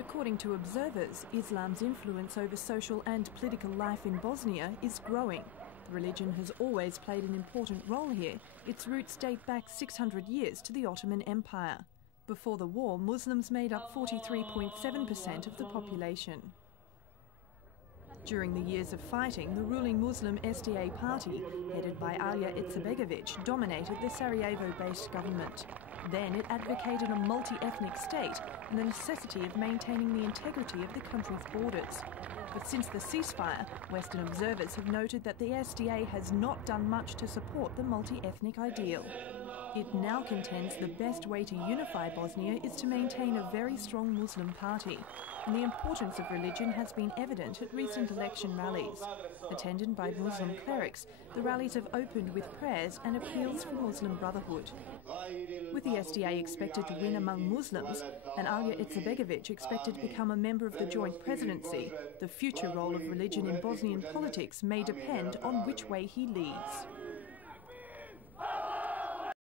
According to observers, Islam's influence over social and political life in Bosnia is growing. Religion has always played an important role here. Its roots date back 600 years to the Ottoman Empire. Before the war, Muslims made up 43.7% of the population. During the years of fighting, the ruling Muslim SDA party, headed by Alija Izetbegović, dominated the Sarajevo-based government. Then it advocated a multi-ethnic state and the necessity of maintaining the integrity of the country's borders. But since the ceasefire, Western observers have noted that the SDA has not done much to support the multi-ethnic ideal. It now contends the best way to unify Bosnia is to maintain a very strong Muslim party, and the importance of religion has been evident at recent election rallies. Attended by Muslim clerics, the rallies have opened with prayers and appeals for Muslim brotherhood. With the SDA expected to win among Muslims, and Alija Izetbegović expected to become a member of the joint presidency, the future role of religion in Bosnian politics may depend on which way he leads.